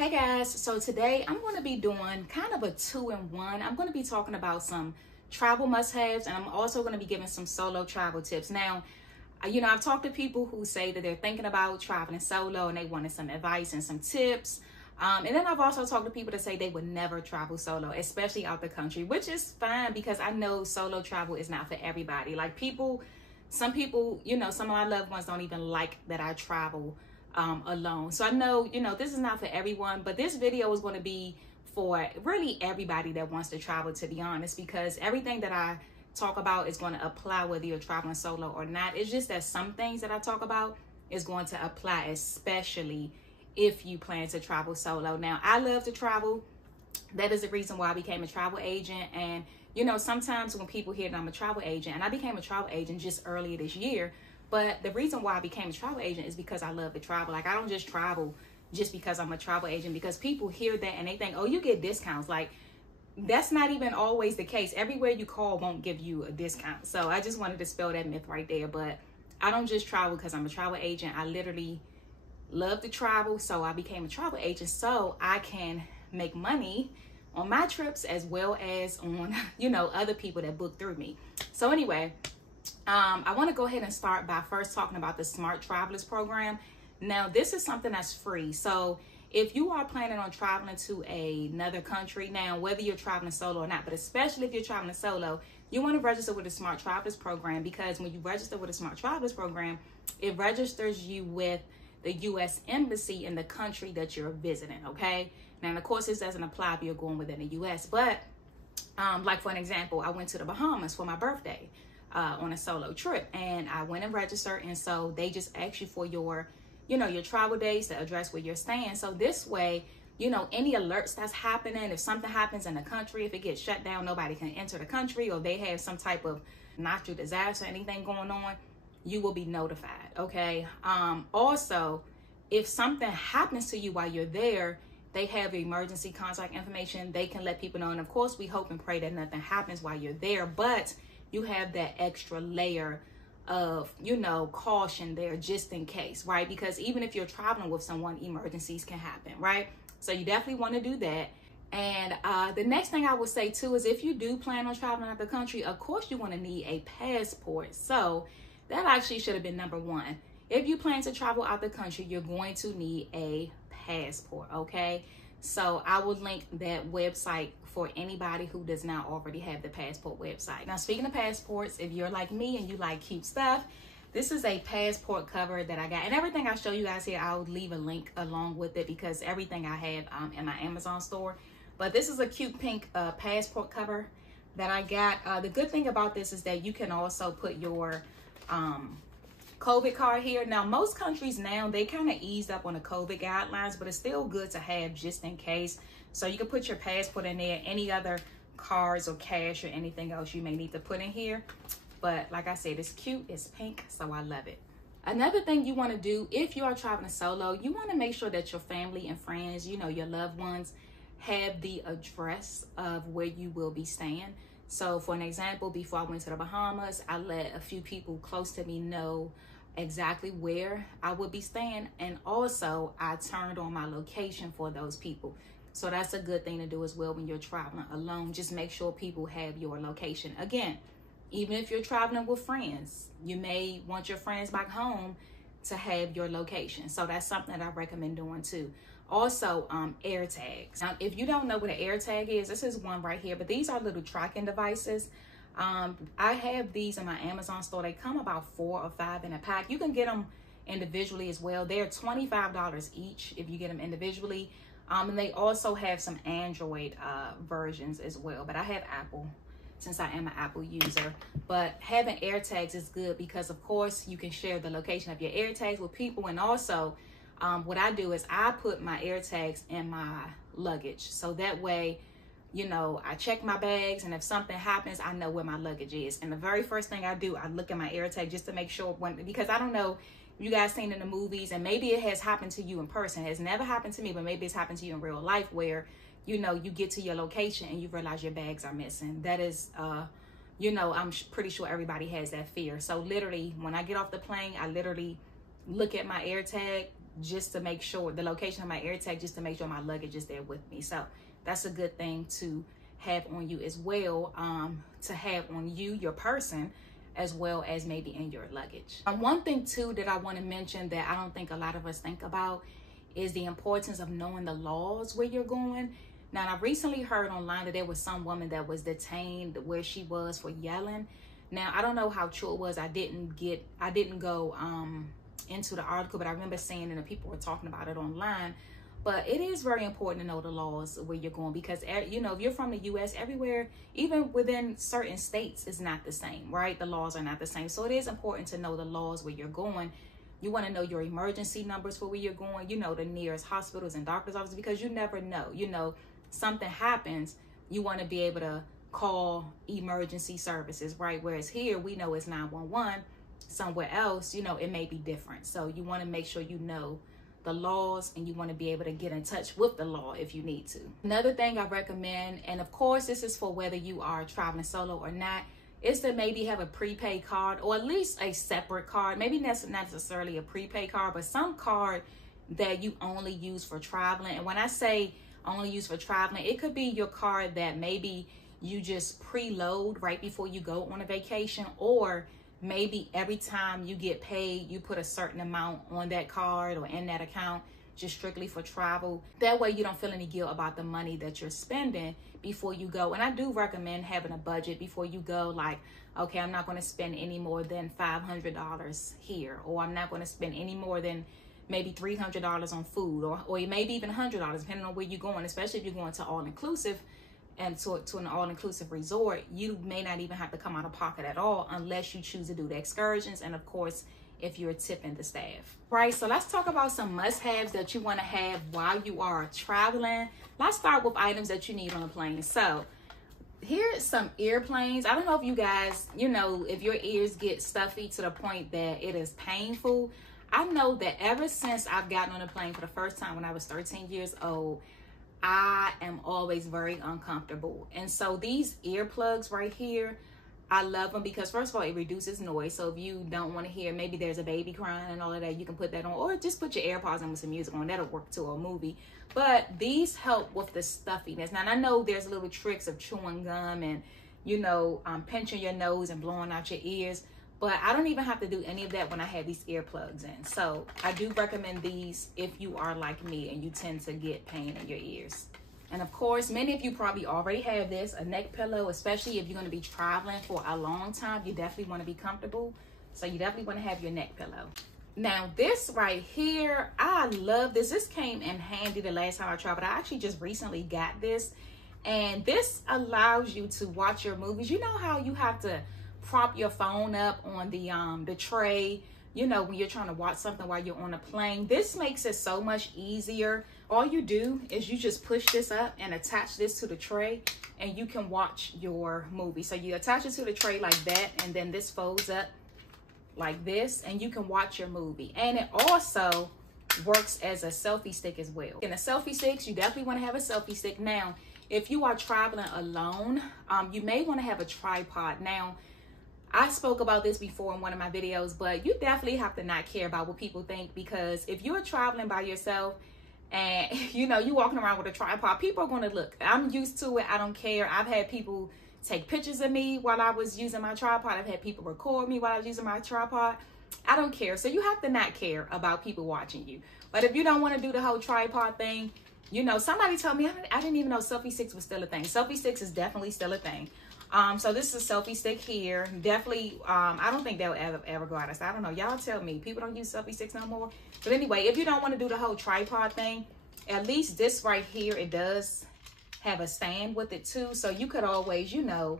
Hey guys, so today I'm going to be doing kind of a 2-in-1. I'm going to be talking about some travel must-haves, and I'm also going to be giving some solo travel tips. Now, I've talked to people who say that they're thinking about traveling solo and they wanted some advice and some tips. And then I've also talked to people that say they would never travel solo, especially out the country, which is fine because I know solo travel is not for everybody. Like some people, some of my loved ones don't even like that I travel alone. So I know, this is not for everyone, but this video is going to be for really everybody that wants to travel, to be honest, because everything that I talk about is going to apply whether you're traveling solo or not. It's just that some things that I talk about is going to apply, especially if you plan to travel solo. Now, I love to travel. That is the reason why I became a travel agent. And, sometimes when people hear that I'm a travel agent, and I became a travel agent just earlier this year, but the reason why I became a travel agent is because I love to travel. Like, I don't just travel just because I'm a travel agent, because people hear that and they think, oh, you get discounts. Like, that's not even always the case. Everywhere you call won't give you a discount. So I just wanted to spell that myth right there. But I don't just travel because I'm a travel agent. I literally love to travel. So I became a travel agent so I can make money on my trips as well as on, other people that book through me. So anyway, I want to go ahead and start by first talking about the Smart Travelers program. Now, this is something that's free. So if you are planning on traveling to another country, now, whether you're traveling solo or not, but especially if you're traveling solo, you want to register with the Smart Travelers program, because when you register with the Smart Travelers program, it registers you with the U.S. Embassy in the country that you're visiting, okay? Now, of course, this doesn't apply if you're going within the U.S., but like for an example, I went to the Bahamas for my birthday on a solo trip, and I went and registered, and so they just ask you for your travel dates, the address where you're staying. So this way, any alerts that's happening, if something happens in the country, if it gets shut down, nobody can enter the country, or they have some type of natural disaster, anything going on, you will be notified, okay? Also, if something happens to you while you're there, they have emergency contact information. They can let people know. And of course, we hope and pray that nothing happens while you're there, but you have that extra layer of, caution there just in case, right? Because even if you're traveling with someone, emergencies can happen, right? So you definitely want to do that. And the next thing I would say too is, if you do plan on traveling out the country, of course you want to need a passport. So that actually should have been number one. If you plan to travel out the country, you're going to need a passport, okay? So I will link that website for anybody who does not already have the passport website. Now, speaking of passports, if you're like me and you like cute stuff, this is a passport cover that I got. And everything I show you guys here, I'll leave a link along with it, because everything I have in my Amazon store. But this is a cute pink passport cover that I got. The good thing about this is that you can also put your COVID card here. Now, most countries now, they kind of eased up on the COVID guidelines, but it's still good to have just in case. So you can put your passport in there, any other cards or cash or anything else you may need to put in here. But like I said, it's cute, it's pink, so I love it. Another thing you want to do if you are traveling solo, you want to make sure that your family and friends, your loved ones, have the address of where you will be staying. So for an example, before I went to the Bahamas, I let a few people close to me know exactly where I would be staying. And also I turned on my location for those people. So that's a good thing to do as well when you're traveling alone. Just make sure people have your location. Again, even if you're traveling with friends, you may want your friends back home to have your location. So that's something that I recommend doing too. Also, air tags. Now, if you don't know what an air tag is, this is one right here, but these are little tracking devices. I have these in my Amazon store. They come about 4 or 5 in a pack. You can get them individually as well. They're $25 each if you get them individually. And they also have some Android versions as well, but I have Apple since I am an Apple user. But having air tags is good because, of course, you can share the location of your air tags with people. And also, what I do is I put my air tags in my luggage. So that way, I check my bags, and if something happens, I know where my luggage is. And the very first thing I do, I look at my air tag just to make sure, because I don't know, you guys seen in the movies, and maybe it has happened to you in person. It has never happened to me, but maybe it's happened to you in real life, where, you get to your location and you realize your bags are missing. That is, I'm pretty sure everybody has that fear. So literally, when I get off the plane, I literally look at my air tag, just to make sure the location of my air tag, just to make sure my luggage is there with me. So that's a good thing to have on you as well, to have on you, your person, as well as maybe in your luggage. One thing too that I want to mention that I don't think a lot of us think about is the importance of knowing the laws where you're going. Now, I recently heard online that there was some woman that was detained where she was for yelling. Now, I don't know how true it was. I didn't go into the article, but I remember seeing it and people were talking about it online. But it is very important to know the laws where you're going, because, you know, if you're from the U.S., everywhere, even within certain states, is not the same, right? The laws are not the same. So it is important to know the laws where you're going. You want to know your emergency numbers for where you're going, you know, the nearest hospitals and doctor's offices, because you never know, you know, something happens, you want to be able to call emergency services, right? Whereas here, we know it's 911. Somewhere else, you know, it may be different. So you want to make sure you know the laws, and you want to be able to get in touch with the law if you need to. Another thing I recommend, and of course this is for whether you are traveling solo or not, is to maybe have a prepaid card, or at least a separate card. Maybe not necessarily a prepaid card, but some card that you only use for traveling. And when I say only use for traveling, it could be your card that maybe you just preload right before you go on a vacation, or maybe every time you get paid, you put a certain amount on that card or in that account just strictly for travel. That way you don't feel any guilt about the money that you're spending before you go. And I do recommend having a budget before you go, like, okay, I'm not going to spend any more than $500 here, or I'm not going to spend any more than maybe $300 on food, or maybe even $100, depending on where you're going, especially if you're going to all-inclusive. And to an all-inclusive resort, you may not even have to come out of pocket at all unless you choose to do the excursions, and of course if you're tipping the staff. Right, so let's talk about some must-haves that you want to have while you are traveling. Let's start with items that you need on a plane. So here's some earplanes. I don't know if you guys, you know, if your ears get stuffy to the point that it is painful. I know that ever since I've gotten on a plane for the first time when I was 13 years old, I am always very uncomfortable. And so these earplugs right here, I love them because first of all, it reduces noise. So if you don't want to hear, maybe there's a baby crying and all of that, you can put that on, or just put your AirPods on with some music on. That'll work to a movie. But these help with the stuffiness. Now, I know there's little tricks of chewing gum and, you know, pinching your nose and blowing out your ears, but I don't even have to do any of that when I have these earplugs in. So I do recommend these if you are like me and you tend to get pain in your ears. And of course, many of you probably already have this, a neck pillow, especially if you're going to be traveling for a long time. You definitely want to be comfortable. So you definitely want to have your neck pillow. Now this right here, I love this. This came in handy the last time I traveled. I actually just recently got this. And this allows you to watch your movies. You know how you have to prop your phone up on the tray, you know, when you're trying to watch something while you're on a plane. This makes it so much easier. All you do is you just push this up and attach this to the tray, and you can watch your movie. So you attach it to the tray like that, and then this folds up like this, and you can watch your movie. And it also works as a selfie stick as well. In the selfie sticks, you definitely want to have a selfie stick. Now, if you are traveling alone, you may want to have a tripod. Now, I spoke about this before in one of my videos, but you definitely have to not care about what people think, because if you're traveling by yourself and, you know, you walking around with a tripod, people are going to look. I'm used to it. I don't care. I've had people take pictures of me while I was using my tripod. I've had people record me while I was using my tripod. I don't care. So you have to not care about people watching you. But if you don't want to do the whole tripod thing, you know, somebody told me, I didn't even know selfie sticks was still a thing. Selfie sticks is definitely still a thing. So this is a selfie stick here. Definitely, I don't think they'll ever go out of style. I don't know. Y'all tell me. People don't use selfie sticks no more. But anyway, if you don't want to do the whole tripod thing, at least this right here, it does have a stand with it too. So you could always, you know,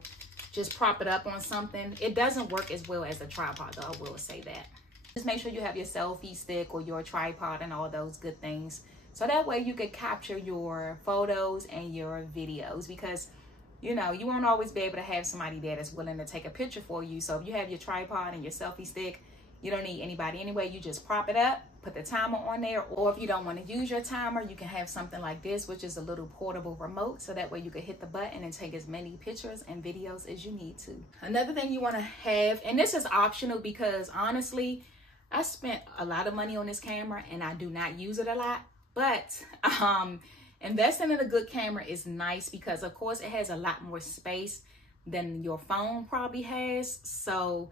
just prop it up on something. It doesn't work as well as a tripod, though, I will say that. Just make sure you have your selfie stick or your tripod and all those good things. So that way you can capture your photos and your videos, because you know, you won't always be able to have somebody there that's willing to take a picture for you. So if you have your tripod and your selfie stick, you don't need anybody anyway. You just prop it up, put the timer on there. Or if you don't want to use your timer, you can have something like this, which is a little portable remote. So that way you can hit the button and take as many pictures and videos as you need to. Another thing you want to have, and this is optional because honestly, I spent a lot of money on this camera and I do not use it a lot, but investing in a good camera is nice because of course it has a lot more space than your phone probably has. So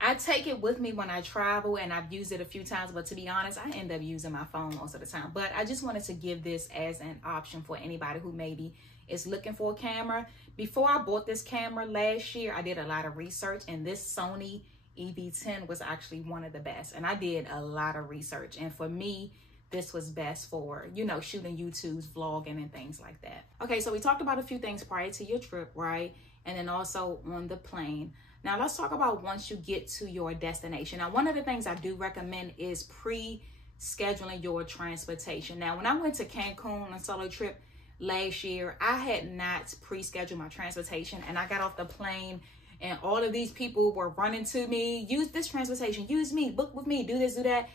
I take it with me when I travel, and I've used it a few times, but to be honest, I end up using my phone most of the time. But I just wanted to give this as an option for anybody who maybe is looking for a camera. Before I bought this camera last year, I did a lot of research, and this Sony EV10 was actually one of the best. And I did a lot of research, and for me, this was best for, you know, shooting YouTube's, vlogging, and things like that. Okay, so we talked about a few things prior to your trip, right? And then also on the plane. Now let's talk about once you get to your destination. Now, one of the things I do recommend is pre-scheduling your transportation. Now, when I went to Cancun on a solo trip last year, I had not pre-scheduled my transportation, and I got off the plane and all of these people were running to me, use this transportation, use me, book with me, do this, do that.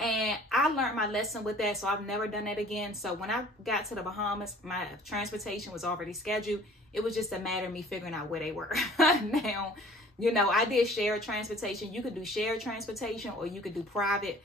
And I learned my lesson with that, so I've never done that again. So when I got to the Bahamas, my transportation was already scheduled. It was just a matter of me figuring out where they were. Now, you know, I did shared transportation. You could do shared transportation or you could do private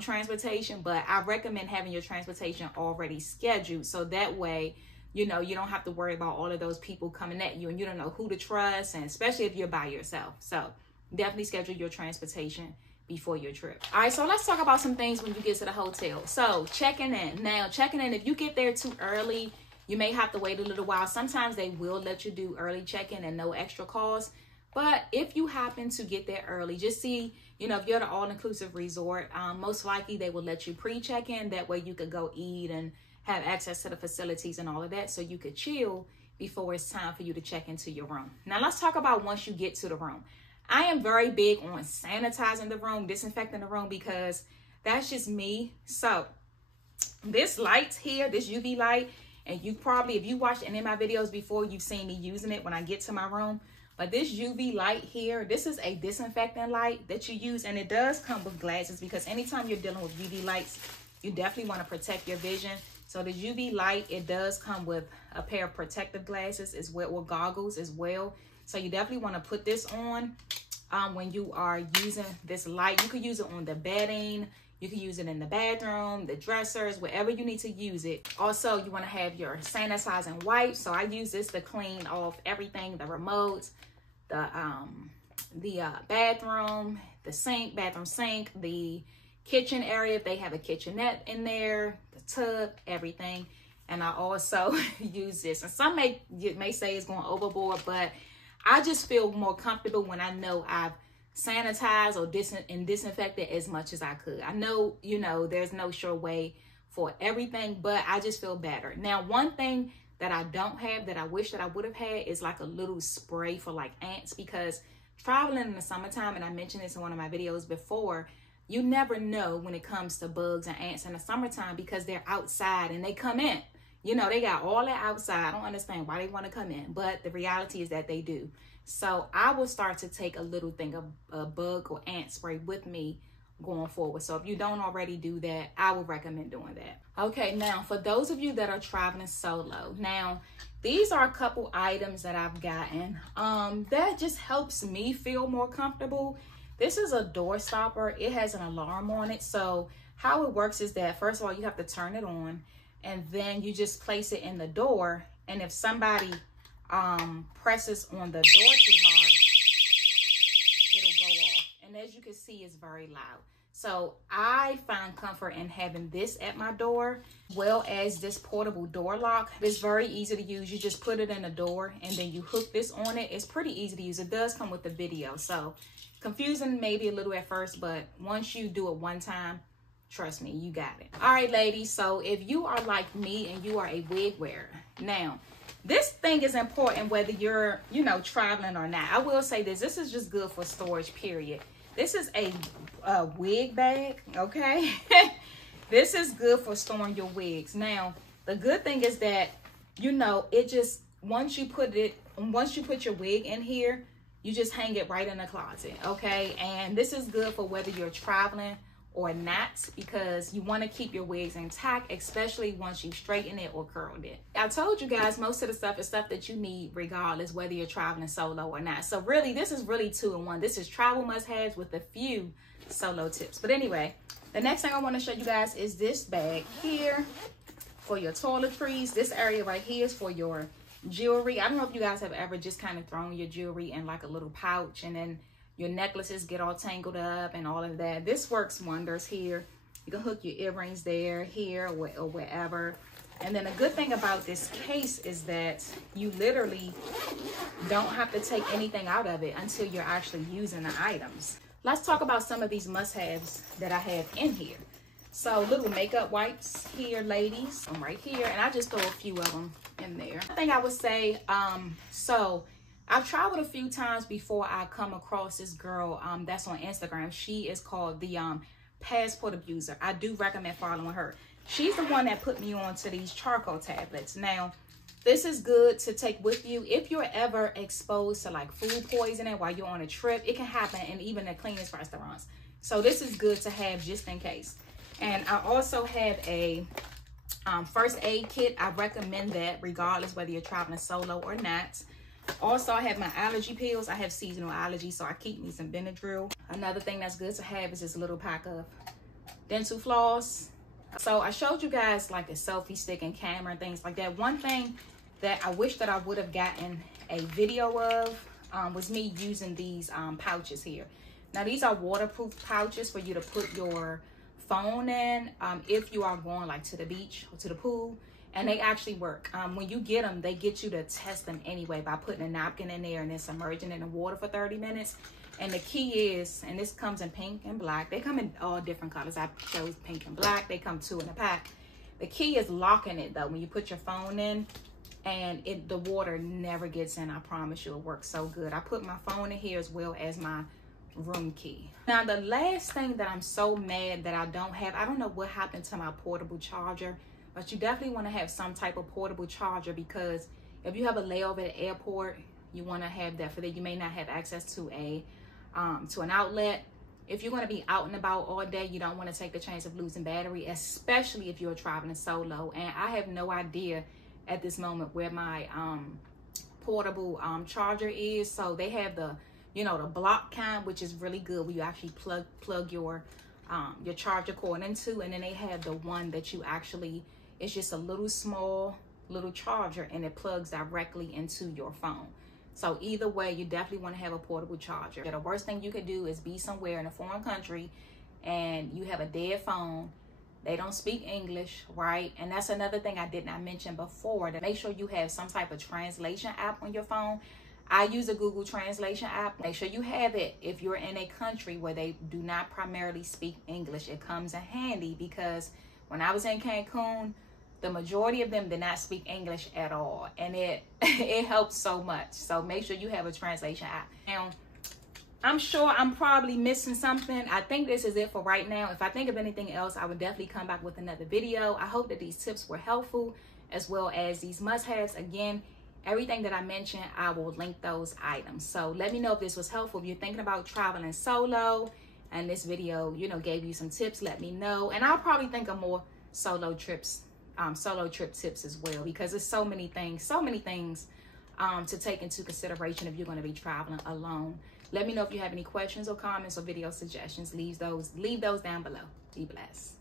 transportation, but I recommend having your transportation already scheduled. So that way, you know, you don't have to worry about all of those people coming at you and you don't know who to trust, and especially if you're by yourself. So definitely schedule your transportation before your trip. All right, so let's talk about some things when you get to the hotel. So checking in. Now, checking in, if you get there too early, you may have to wait a little while. Sometimes they will let you do early check-in and no extra cost. But if you happen to get there early, just see, you know, if you're at an all-inclusive resort, most likely they will let you pre-check-in. That way you could go eat and have access to the facilities and all of that, so you could chill before it's time for you to check into your room. Now, let's talk about once you get to the room. I am very big on sanitizing the room, disinfecting the room, because that's just me. So this light here, this UV light, and you probably, if you watched any of my videos before, you've seen me using it when I get to my room. But this UV light here, this is a disinfectant light that you use, and it does come with glasses, because anytime you're dealing with UV lights, you definitely want to protect your vision. So the UV light, it does come with a pair of protective glasses as well, or goggles as well. So you definitely want to put this on when you are using this light. You could use it on the bedding. You can use it in the bathroom, the dressers, wherever you need to use it. Also, you want to have your sanitizing wipes. So I use this to clean off everything, the remotes, the bathroom, the sink, bathroom sink, the kitchen area, if they have a kitchenette in there, the tub, everything. And I also use this. And some may say it's going overboard, but I just feel more comfortable when I know I've sanitized or disinfected as much as I could. I know, you know, there's no sure way for everything, but I just feel better. Now, one thing that I don't have that I wish that I would have had is like a little spray for like ants, because traveling in the summertime, and I mentioned this in one of my videos before, you never know when it comes to bugs and ants in the summertime, because they're outside and they come in. You know, they got all that outside. I don't understand why they want to come in, but the reality is that they do. So I will start to take a little thing of a bug or ant spray with me going forward. So if you don't already do that, I would recommend doing that. Okay, now for those of you that are traveling solo, now these are a couple items that I've gotten that just helps me feel more comfortable. This is a door stopper. It has an alarm on it. So how it works is that, first of all, you have to turn it on, and then you just place it in the door. And if somebody presses on the door too hard, it'll go off. And as you can see, it's very loud. So I find comfort in having this at my door, well as this portable door lock. It's very easy to use. You just put it in the door and then you hook this on it. It's pretty easy to use. It does come with the video. So confusing maybe a little at first, but once you do it one time, trust me, you got it. All right, ladies. So if you are like me and you are a wig wearer, now this thing is important whether you're, you know, traveling or not. I will say this. This is just good for storage, period. This is a wig bag, okay? This is good for storing your wigs. Now, the good thing is that, you know, it just, once you put your wig in here, you just hang it right in the closet, okay? And this is good for whether you're traveling or not, because you want to keep your wigs intact, especially once you straighten it or curled it. I told you guys most of the stuff is stuff that you need regardless whether you're traveling solo or not. So really, this is really 2-in-1. This is travel must-haves with a few solo tips. But anyway, the next thing I want to show you guys is this bag here for your toiletries. This area right here is for your jewelry. I don't know if you guys have ever just kind of thrown your jewelry in like a little pouch and then your necklaces get all tangled up and all of that. This works wonders here. You can hook your earrings there, here, or wherever. And then a good thing about this case is that you literally don't have to take anything out of it until you're actually using the items. Let's talk about some of these must-haves that I have in here. So little makeup wipes here, ladies, right here, and I just throw a few of them in there. I think I would say, so I've traveled a few times before I come across this girl that's on Instagram. She is called the Passport Abuser. I do recommend following her. She's the one that put me on to these charcoal tablets. Now, this is good to take with you if you're ever exposed to like food poisoning while you're on a trip. It can happen in even the cleanest restaurants. So this is good to have just in case. And I also have a first aid kit. I recommend that regardless whether you're traveling solo or not. Also, I have my allergy pills. I have seasonal allergies, so I keep me some Benadryl. Another thing that's good to have is this little pack of dental floss. So I showed you guys like a selfie stick and camera and things like that. One thing that I wish that I would have gotten a video of was me using these pouches here. Now these are waterproof pouches for you to put your phone in if you are going like to the beach or to the pool, and they actually work. When you get them, they get you to test them anyway by putting a napkin in there and then submerging it in the water for 30 minutes. And the key is, and this comes in pink and black. They come in all different colors. I chose pink and black. They come 2 in a pack. The key is locking it though. When you put your phone in, and the water never gets in. I promise you, it works so good. I put my phone in here as well as my room key. Now the last thing that I'm so mad that I don't know what happened to my portable charger, but you definitely want to have some type of portable charger, because if you have a layover at the airport, you want to have that for that. You may not have access to an outlet. If you're going to be out and about all day, you don't want to take the chance of losing battery, especially if you're traveling solo. And I have no idea at this moment where my portable charger is. So they have the the block kind, which is really good, where you actually plug your charger cord into, and then they have the one that you actually, it's just a little small little charger and it plugs directly into your phone. So either way, you definitely want to have a portable charger. The worst thing you could do is be somewhere in a foreign country and you have a dead phone. They don't speak English, right? And that's another thing I did not mention before, to make sure you have some type of translation app on your phone. I use a Google Translation app. Make sure you have it if you're in a country where they do not primarily speak English. It comes in handy, because when I was in Cancun, the majority of them did not speak English at all, and it helps so much. So make sure you have a translation app. Now, I'm sure I'm probably missing something. I think this is it for right now. If I think of anything else, I would definitely come back with another video. I hope that these tips were helpful, as well as these must-haves. Again, everything that I mentioned, I will link those items. So let me know if this was helpful. If you're thinking about traveling solo and this video, gave you some tips, let me know. And I'll probably think of more solo trip tips as well, because there's so many things to take into consideration if you're going to be traveling alone. Let me know if you have any questions or comments or video suggestions. Leave those down below. Be blessed.